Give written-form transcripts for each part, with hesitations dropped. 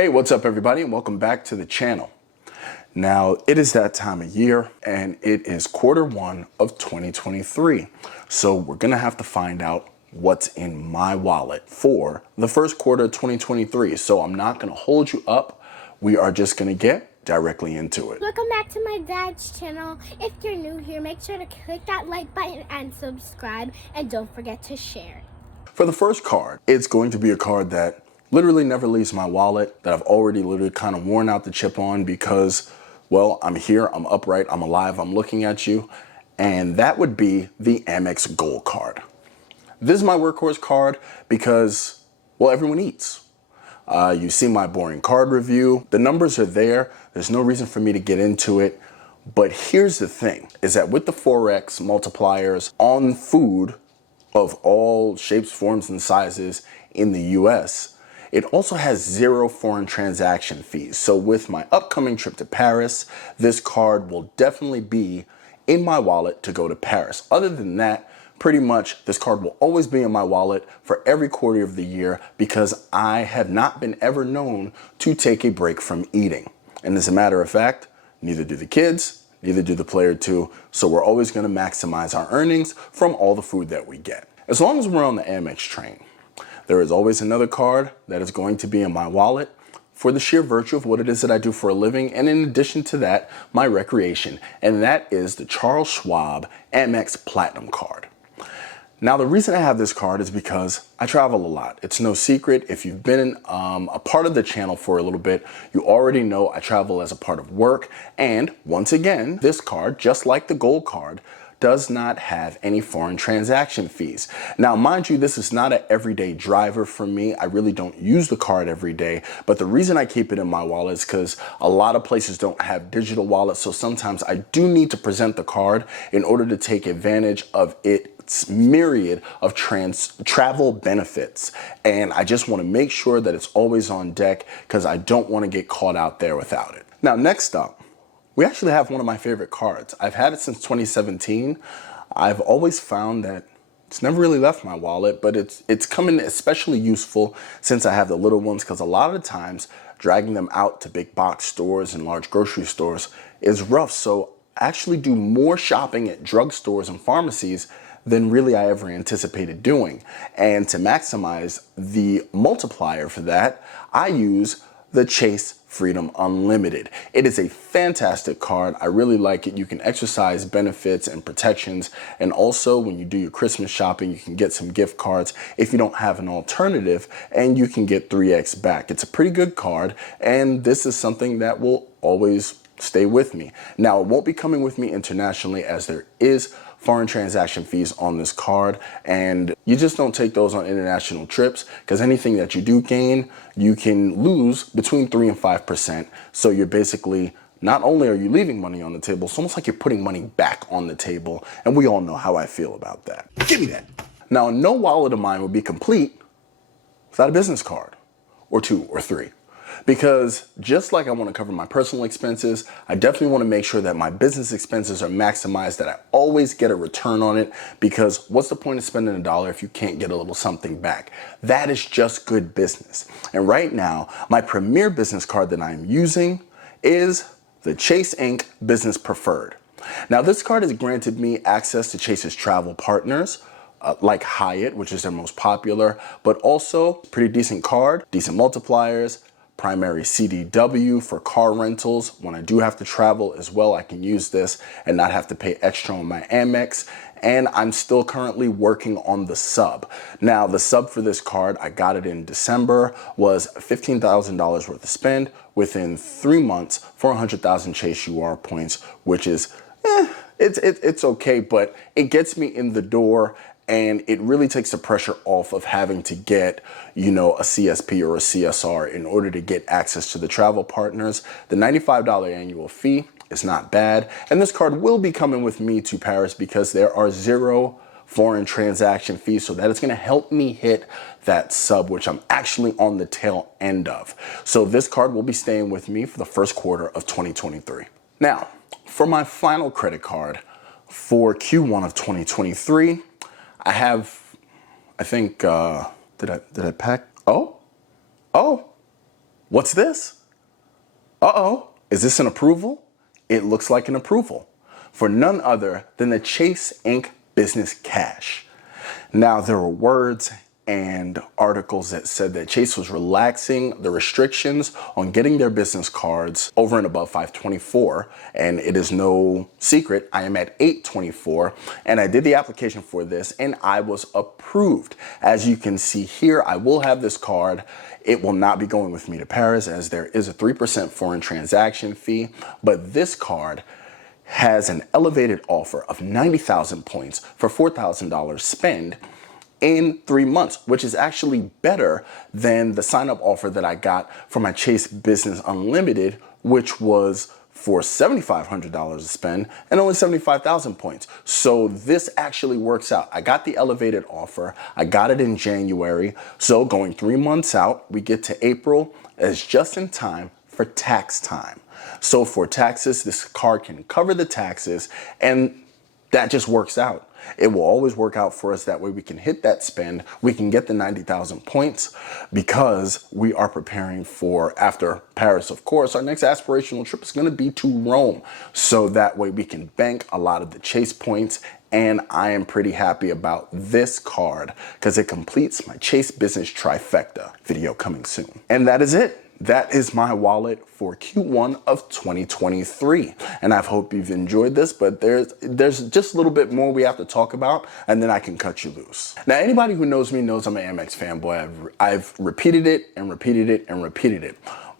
Hey, what's up everybody, and welcome back to the channel. Now, it is that time of year and it is Q1 of 2023. So we're gonna have to find out what's in my wallet for the first quarter of 2023. So I'm not gonna hold you up. We are just gonna get directly into it. Welcome back to my dad's channel. If you're new here, make sure to click that like button and subscribe, and don't forget to share. For the first card, it's going to be a card that literally never leaves my wallet, that I've already literally kind of worn out the chip on because, well, I'm here, I'm upright, I'm alive, I'm looking at you, and that would be the Amex Gold card. This is my workhorse card because, well, everyone eats. You see my boring card review. The numbers are there. There's no reason for me to get into it. But here's the thing, is that with the 4X multipliers on food of all shapes, forms, and sizes in the US, it also has 0 foreign transaction fees. So with my upcoming trip to Paris, this card will definitely be in my wallet to go to Paris. Other than that, pretty much this card will always be in my wallet for every quarter of the year because I have not been ever known to take a break from eating. And as a matter of fact, neither do the kids, neither do the player two. So we're always gonna maximize our earnings from all the food that we get. As long as we're on the Amex train, there is always another card that is going to be in my wallet for the sheer virtue of what it is that I do for a living, and in addition to that, my recreation, and that is the Charles Schwab Amex Platinum card. Now, the reason I have this card is because I travel a lot. It's no secret. If you've been a part of the channel for a little bit, you already know I travel as a part of work. And once again, this card, just like the gold card, does not have any foreign transaction fees. Now, mind you, this is not an everyday driver for me. I really don't use the card every day, but the reason I keep it in my wallet is because a lot of places don't have digital wallets, so sometimes I do need to present the card in order to take advantage of its myriad of travel benefits. And I just want to make sure that it's always on deck because I don't want to get caught out there without it. Now, next up, we actually have one of my favorite cards. I've had it since 2017. I've always found that it's never really left my wallet, but it's coming especially useful since I have the little ones, because a lot of the times dragging them out to big box stores and large grocery stores is rough. So I actually do more shopping at drugstores and pharmacies than really I ever anticipated doing. And to maximize the multiplier for that, I use the Chase Freedom Unlimited. It is a fantastic card. I really like it. You can exercise benefits and protections. And also when you do your Christmas shopping, you can get some gift cards if you don't have an alternative, and you can get 3X back. It's a pretty good card. And this is something that will always stay with me. Now, it won't be coming with me internationally as there is foreign transaction fees on this card, and you just don't take those on international trips because anything that you do gain, you can lose between 3 and 5%. So you're basically, not only are you leaving money on the table, it's almost like you're putting money back on the table, and we all know how I feel about that. Give me that. Now, no wallet of mine would be complete without a business card, or 2 or 3. Because just like I want to cover my personal expenses, I definitely want to make sure that my business expenses are maximized, that I always get a return on it, because what's the point of spending $1 if you can't get a little something back? That is just good business. And right now, my premier business card that I'm using is the Chase Inc. Business Preferred. Now, this card has granted me access to Chase's travel partners, like Hyatt, which is their most popular, but also pretty decent card, decent multipliers, primary CDW for car rentals. When I do have to travel as well, I can use this and not have to pay extra on my Amex. And I'm still currently working on the sub. Now, the sub for this card, I got it in December, was $15,000 worth of spend within 3 months for 100,000 Chase UR points, which is, it's okay, but it gets me in the door. And it really takes the pressure off of having to get, you know, a CSP or a CSR in order to get access to the travel partners. The $95 annual fee is not bad. And this card will be coming with me to Paris because there are 0 foreign transaction fees. So that is going to help me hit that sub, which I'm actually on the tail end of. So this card will be staying with me for the first quarter of 2023. Now, for my final credit card for Q1 of 2023, I have, I think, did I pack? Oh, What's this? Uh-oh, is this an approval? It looks like an approval for none other than the Chase Inc. Business Cash. Now, there were words and articles that said that Chase was relaxing the restrictions on getting their business cards over and above 524. And it is no secret, I am at 824. And I did the application for this and I was approved. As you can see here, I will have this card. It will not be going with me to Paris as there is a 3% foreign transaction fee. But this card has an elevated offer of 90,000 points for $4,000 spend in 3 months, which is actually better than the sign-up offer that I got for my Chase Business Unlimited, which was for $7,500 to spend and only 75,000 points. So this actually works out. I got the elevated offer. I got it in January. So going 3 months out, we get to April as just in time for tax time. So for taxes, this card can cover the taxes and that just works out. It will always work out for us. That way we can hit that spend. We can get the 90,000 points because we are preparing for, after Paris, of course, our next aspirational trip is going to be to Rome. So that way we can bank a lot of the Chase points. And I am pretty happy about this card because it completes my Chase Business Trifecta. Video coming soon. And that is it. That is my wallet for Q1 of 2023. And I hope you've enjoyed this, but there's just a little bit more we have to talk about and then I can cut you loose. Now, anybody who knows me knows I'm an Amex fanboy. I've repeated it and repeated it and repeated it.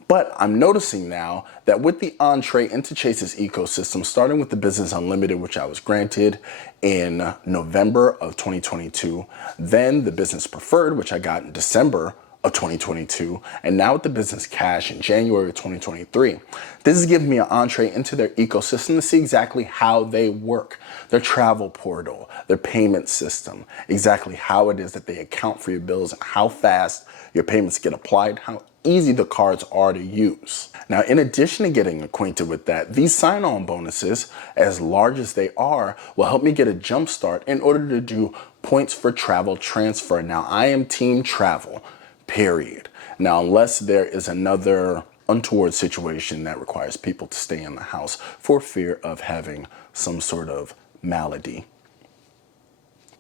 But I'm noticing now that with the entree into Chase's ecosystem, starting with the Business Unlimited, which I was granted in November of 2022, then the Business Preferred, which I got in December of 2022, and now with the Business Cash in January of 2023. This is giving me an entree into their ecosystem to see exactly how they work, their travel portal, their payment system, exactly how it is that they account for your bills and how fast your payments get applied, how easy the cards are to use. Now, in addition to getting acquainted with that, these sign-on bonuses, as large as they are, will help me get a jump start in order to do points for travel transfer. Now, I am team travel. Period. Now, unless there is another untoward situation that requires people to stay in the house for fear of having some sort of malady,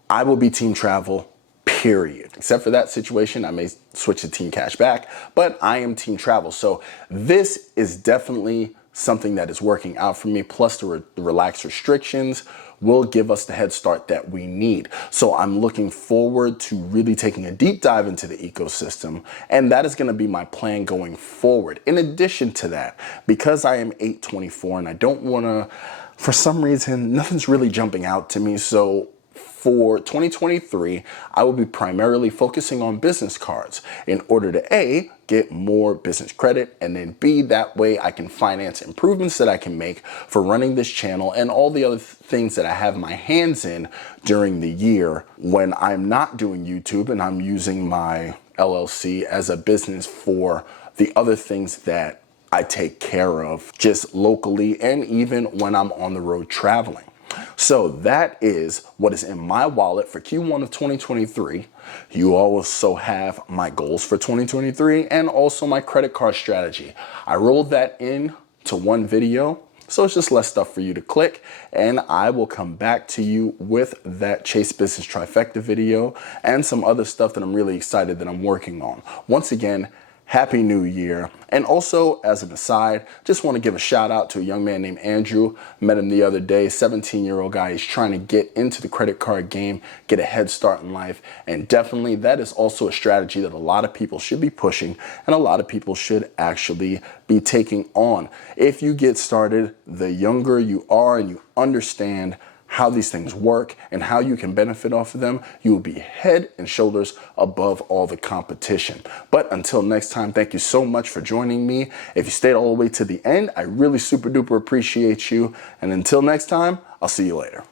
I will be team travel, period. Except for that situation, I may switch to team cash back, but I am team travel. So this is definitely something that is working out for me. Plus the relaxed restrictions will give us the head start that we need. So I'm looking forward to really taking a deep dive into the ecosystem, and that is going to be my plan going forward. In addition to that, because I am 824 and I don't want to, for some reason, nothing's really jumping out to me. So for 2023, I will be primarily focusing on business cards in order to A, get more business credit, and then B, that way I can finance improvements that I can make for running this channel and all the other things that I have my hands in during the year when I'm not doing YouTube and I'm using my LLC as a business for the other things that I take care of just locally and even when I'm on the road traveling. So that is what is in my wallet for Q1 of 2023. You also have my goals for 2023 and also my credit card strategy. I rolled that in to one video, so it's just less stuff for you to click, and I will come back to you with that Chase Business Trifecta video and some other stuff that I'm really excited that I'm working on. Once again, Happy New Year. And also, as an aside, just want to give a shout out to a young man named Andrew. Met him the other day, 17-year-old guy. He's trying to get into the credit card game, get a head start in life. And definitely that is also a strategy that a lot of people should be pushing and a lot of people should actually be taking on. If you get started, the younger you are and you understand how these things work and how you can benefit off of them, you will be head and shoulders above all the competition. But until next time, thank you so much for joining me. If you stayed all the way to the end, I really super duper appreciate you. And until next time, I'll see you later.